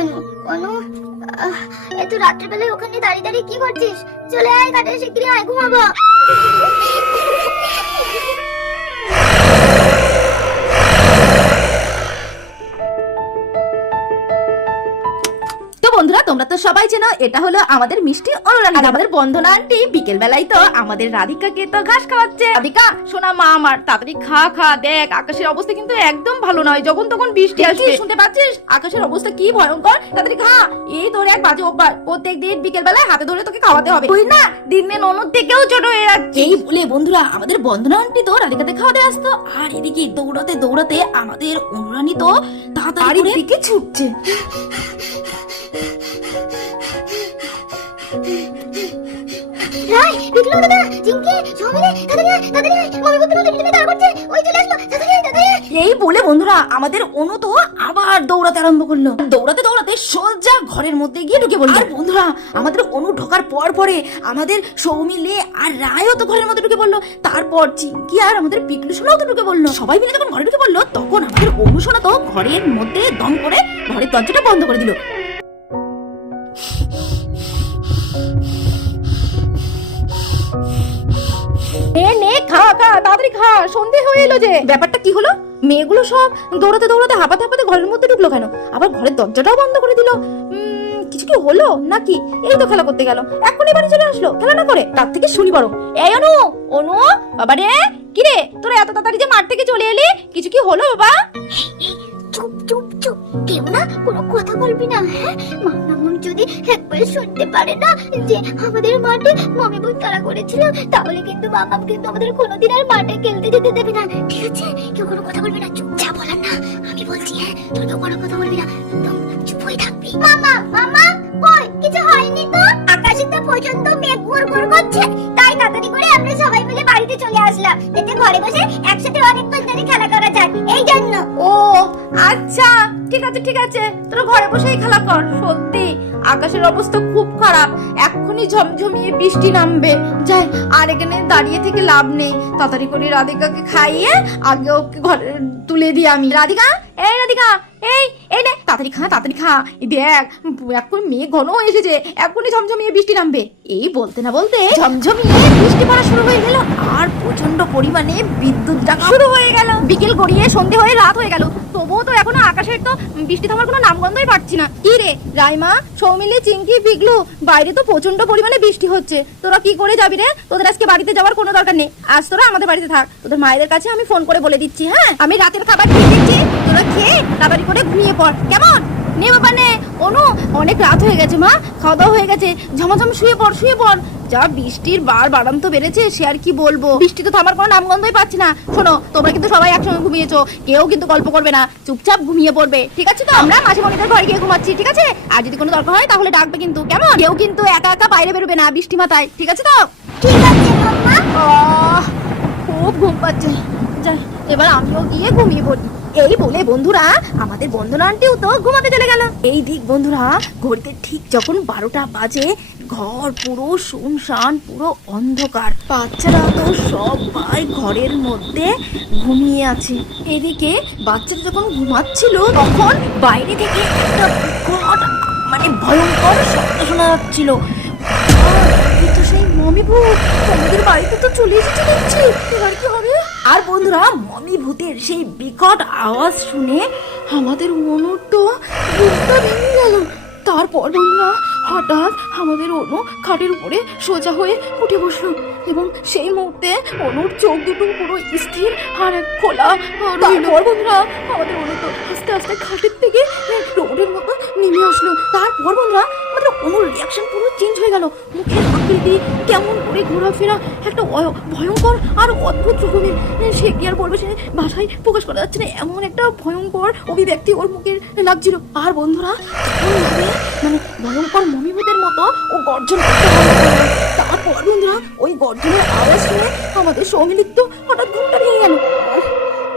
জানো অনু, এত রাত্রেবেলায় ওখানে দাঁড়িয়ে দাঁড়িয়ে কি করছিস? চলে আয়, কাটে শিগগিরই আয়, ঘুমাবো। বন্ধুরা, তোমরা তো সবাই চেনো এটা হলো আমাদের মিষ্টি অনুরানী। আমাদের বন্ধনা আন্টি বিকেল বেলায় তো আমাদের রাধিকাকে তো ঘাস খাওয়াচ্ছে। রাধিকা শোনা মা আমার, তাড়াতাড়ি খা খা, দেখ আকাশের অবস্থা কিন্তু একদম ভালো নয়, যখন তখন বৃষ্টি আসবে। শুনতে পাচ্ছিস আকাশের অবস্থা কি ভয়ঙ্কর? তাড়াতাড়ি খা। এই তোর এক বাজে অভ্যাস, প্রত্যেকদিন বিকেল বেলায় হাতে ধরে তোকে খাওয়াতে হবে, তুই না দিন দিন অনুর থেকেও ছোট হয়ে যাচ্ছিস। এই বলে বন্ধুরা আমাদের বন্ধনা আন্টি তো রাধিকাতে খাওয়াতে আসতো, আর এদিকে দৌড়াতে দৌড়াতে আমাদের অনুরানী তো তাড়াতাড়ি দিকে ছুটছে। রাই, বিকলু দাদা, জিঙ্কি, সবাই তাড়াতাড়ি মমি বুদ্ধি টিভি তার করছে, ওই চলে আসলো, তাড়াতাড়ি। এই বলে বন্ধুরা আমাদের অনু তো আবার দৌড়াতে আরম্ভ করলো। দৌড়াতে দৌড়াতে সোজা ঘরের মধ্যে গিয়ে ঢুকে পড়লো। আর বন্ধুরা আমাদের অনু ঢোকার পরে আমাদের সৌমিলে আর রায়ও তো ঘরের মধ্যে ঢুকে পড়লো। তারপর চিঙ্কি আর আমাদের পিকলু সোনাও তো ঢুকে পড়লো। সবাই মিলে যখন ঘরে ঢুকে পড়লো তখন আমাদের অনু সোনা তো ঘরের মধ্যে দম করে ঘরের দরজাটা বন্ধ করে দিল। নে খা খা, তাড়াতাড়ি খা, সন্ধে হয়ে এলো যে। ব্যাপারটা কি হলো? মেয়েগুলো সব দৌড়াতে দৌড়াতে হাঁপাতে হাঁপাতে ঘরের মধ্যে ঢুকলো কেন? আবার ঘরের দরজাটাও বন্ধ করে দিল। কিছু কি হলো নাকি? এই তো খেলা করতে গেল, এখনই বাড়ি চলে আসলো। খেলা না করে তার থেকে শুনি বরং। এই অনু, অনু বাবা রে, কি রে তোরা এত তাড়াতাড়ি যে মাঠ থেকে চলে এলি? কিছু কি হলো বাবা? চুপ চুপ চুপ, কেউ না কোনো কথা বলবি না, হ্যাঁ? মামা যদি একবার শুনতে পারে না যে আমাদের মাঠে মমি বই তারা করেছিল, তাহলে কিন্তু মামা কিন্তু আমাদের কোনোদিন আর মাঠে খেলতে যেতে দেবে না, ঠিক আছে? কেউ কোনো কথা বলবি না, চুপ, যা বলার না আমি বলছি, হ্যাঁ? তুই কেউ কোনো কথা বলবি না, একদম চুপ হয়ে থাকবি। মামা মামা কই, কিছু হয়নি তো? আকাশে তো পর্যন্ত মেঘ ঘুরঘুর করছে, তাই তাড়াতাড়ি করে আমরা সবাই মিলে বাড়িতে চলে আসলাম, যাতে ঘরে বসে একসাথে অনেকক্ষণ ধরে খেলা করা যায়, এই জন্য। ও আচ্ছা, ঠিক আছে ঠিক আছে, তোরা ঘরে বসেই খেলা কর। সত্যি আকাশের অবস্থা খুব খারাপ, এক্ষুনি ঝমঝমিয়ে বৃষ্টি নামবে। যাই, আর এখানে দাঁড়িয়ে থেকে লাভ নেই, তাড়াতাড়ি করে রাধিকাকে খাইয়ে আগে ওকে ঘরে তুলে দিই আমি। রাধিকা, এই রাধিকা, এই এই নে, তাড়াতাড়ি খা তাড়াতাড়ি খা। দেখ এখন মেঘ ঘন এসেছে, এখনই ঝমঝমিয়ে বৃষ্টি নামবে। এই বলতে না বলতে ঝমঝমিয়ে বৃষ্টি পড়া শুরু হয়ে গেল, আর প্রচন্ড পরিমাণে বিদ্যুৎ ডাকা শুরু হয়ে গেল। বিকেল গড়িয়ে সন্ধে হয়ে রাত হয়ে গেল, তবুও তো এখনো আকাশের তো বৃষ্টি থামার কোনো নামগন্ধই পাচ্ছি না। কি রে রাইমা, সৌমিলি, চিঙ্কি, পিগলু, বাইরে তো প্রচন্ড পরিমাণে বৃষ্টি হচ্ছে, তোরা কি করে যাবি রে? তোদের আজকে বাড়িতে যাওয়ার কোনো দরকার নেই, আজ তোরা আমাদের বাড়িতে থাক। তোদের মায়েদের কাছে আমি ফোন করে বলে দিচ্ছি, হ্যাঁ? আমি রাতের খাবার দিয়ে দিচ্ছি, তোরা খেয়ে তাড়াতাড়ি করে ঘুমিয়ে পড়, কেমন? নে বাবা নে। অনু, অনেক রাত হয়ে গেছে মা, খাওয়া দাওয়া হয়ে গেছে, ঝমাঝম শুয়ে পড় শুয়ে পড়। যা বৃষ্টির বাড়ান্ত বেড়েছে সে আর কি বলবো, বৃষ্টি তো থামার কোনো নামগন্ধই পাচ্ছি না। শোনো, তোমরা কিন্তু সবাই একসঙ্গে ঘুমিয়েছো, কেউ কিন্তু গল্প করবে না, চুপচাপ ঘুমিয়ে পড়বে, ঠিক আছে তো? আমরা মাঝে মনিটার ঘরে গিয়ে ঘুমাচ্ছি, ঠিক আছে? আর যদি কোনো দরকার হয় তাহলে ডাকবে কিন্তু, কেমন? কেউ কিন্তু একা একা বাইরে বেরোবে না বৃষ্টি মাথায়, ঠিক আছে তো? ঠিক আছে মাম্মা। খুব ঘুম পাচ্ছে, যাই এবার আমিও গিয়ে ঘুমিয়ে পড়ি। এই বলে বন্ধুরা আমাদের বন্ধনা আন্টিও তো ঘুমাতে চলে গেল। এই দিক বন্ধুরা ঘড়িতে ঠিক যখন 12টা বাজে, ঘর পুরো শুনশান, পুরো অন্ধকার, বাচ্চারা তো সবাই ঘরের মধ্যে ঘুমিয়ে আছে। এদিকে বাচ্চারা যখন ঘুমাচ্ছিল তখন বাইরে থেকে একটা বিকট মানে ভয়ঙ্কর শব্দ শোনা যাচ্ছিল। সেই মমি ভূত আমাদের বাড়িতে তো চলে এসেছে দেখছি, এবার কি হবে? আর বন্ধুরা মমি ভূতের সেই বিকট আওয়াজ শুনে আমাদের অনুর তো ঘুমটা ভেঙে গেল। তারপর বন্ধুরা হঠাৎ আমাদের অনু খাটের উপরে সোজা হয়ে উঠে বসলো, এবং সেই মুহূর্তে অনুর চোখ দুটো পুরো স্থির আর খোলা রইল। বন্ধুরা আমাদের অনু তো আস্তে আস্তে খাটের থেকে রোডের মতো নেমে আসলো। তারপর বন্ধুরা আমাদের অনুর রিয়াকশন পুরো চেঞ্জ হয়ে গেল, মুখের আকৃতি কেমন করে ঘোরাফেরা, একটা ভয়ঙ্কর আর অদ্ভুত রকমের, সে কি আর বলবে, সে ভাষায় প্রকাশ করা যাচ্ছে না, এমন একটা ভয়ঙ্কর অভিব্যক্তি ওর মুখে লাগছিল। আর বন্ধুরা মানে ভয়ঙ্কর মমিভূতের মতো ও গর্জন করতে হবে। তারপর বন্ধুরা ওই গর্জনের আওয়াজ শুনে আমাদের সৌমিলির তো হঠাৎ ঘুমটা ভেঙে গেল।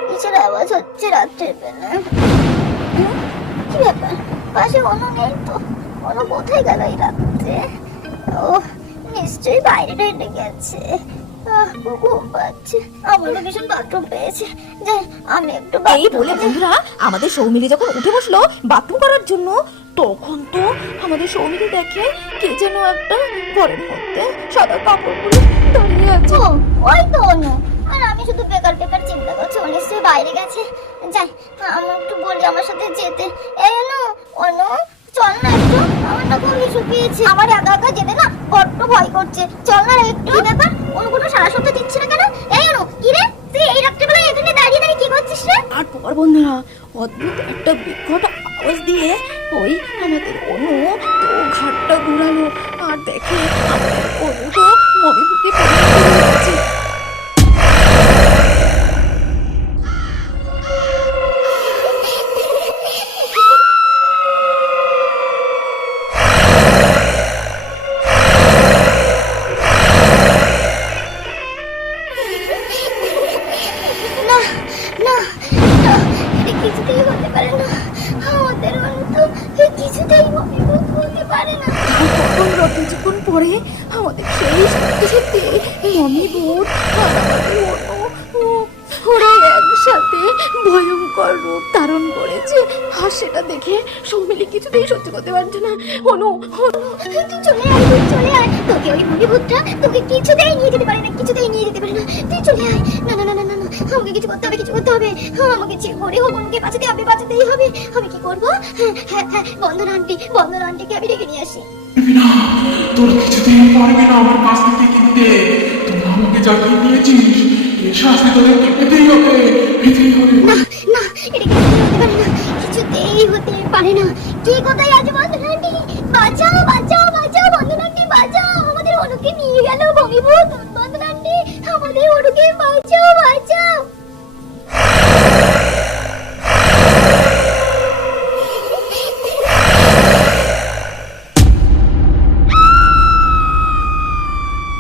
কিসের আওয়াজ হচ্ছে রাত্রের বেলা? কি ব্যাপার, পাশে অনু নেই তো? অনু কোথায় গেল এই রাত্রে? ও নিশ্চয়ই বাইরে টাইরে গেছে। ঘুম পাচ্ছে, আমারও ভীষণ বাথরুম পেয়েছে, যাই আমি একটু। এই বলে বন্ধুরা আমাদের সৌমিলি যখন উঠে বসলো বাথরুম করার জন্য, তখন তো আমাদের সৌমিকে দেখে কে যেন একটা ঘরের মধ্যে সাদা কাপড় পরে দাঁড়িয়ে আছে। ও, ওই তো অনু। আর আমি শুধু বেকার বেকার চিন্তা করছি ও নিশ্চয়ই বাইরে গেছে। যাই, আমি একটু বলি আমার সাথে যেতে। এই অনু, অনু চল না একটু, আমার না খুব হিসু পেয়েছে। আমার একা একা যেতে না বড্ড ভয় করছে। চল না রে একটু। কি ব্যাপার, অনু কোনো সারা শব্দ দিচ্ছে না কেন? এই অনু, কি রে তুই এই রাত্রেবেলায় এখানে দাঁড়িয়ে দাঁড়িয়ে কি করছিস রে? আর পর বন্ধুরা অদ্ভুত একটা বিকট আওয়াজ দিয়ে ওই আমাদের অনু তো ঘাটটা ঘুরালো আর দেখে আমাদের অনু তো মমিপুকে যাচ্ছে। না, না, না, এটা কিছুতেই হতে পারে না। আমাদের অনু তো কিছুতেই মমিভূত হতে পারে না। তখন কিছুক্ষণ পরে আমাদের সেই সত্যি সত্যি মমি ভূত আর আমাদের অনু ওরা একসাথে ভয়ঙ্কর রূপ ধারণ করেছে। আর সেটা দেখে সৌমিলি কিছুতেই সহ্য করতে পারছে না। অনু অনু তুই চলে আয়, তুই চলে আয়। তোকে ওই মমিভূতটা তোকে কিছুতেই নিয়ে যেতে পারে না, কিছুতেই নিয়ে যেতে পারে না। তুই চলে আয়। না না না না না না, আমাকে কিছু করতে হবে, কিছু করতে হবে। আমাকে যে করে হোক অনুকে বাঁচাতে হবে, বাঁচাতেই হবে। আমি কি করবো? হ্যাঁ, বন্ধন আন্টিকে আমি ডেকে নিয়ে আসি। না, তোরা কিছুতেই পারবি না আমার কাছ থেকে কিনতে। তোরা আমাকে জ্বালিয়ে দিয়েছিস, এর শাস্তি তোদেরকে পেতেই হবে, পেতেই হবে। না না, এটা কিছুতেই হতে পারে না। কি কোথায় আছে বন্ধন আন্টি? বাঁচাও বাঁচাও বাঁচাও, বন্ধন আন্টি বাঁচাও। আমাদের অনুকে নিয়ে গেল মমিভূত। বন্ধন আন্টি, আমাদের অনুকে বাঁচাও বাঁচাও।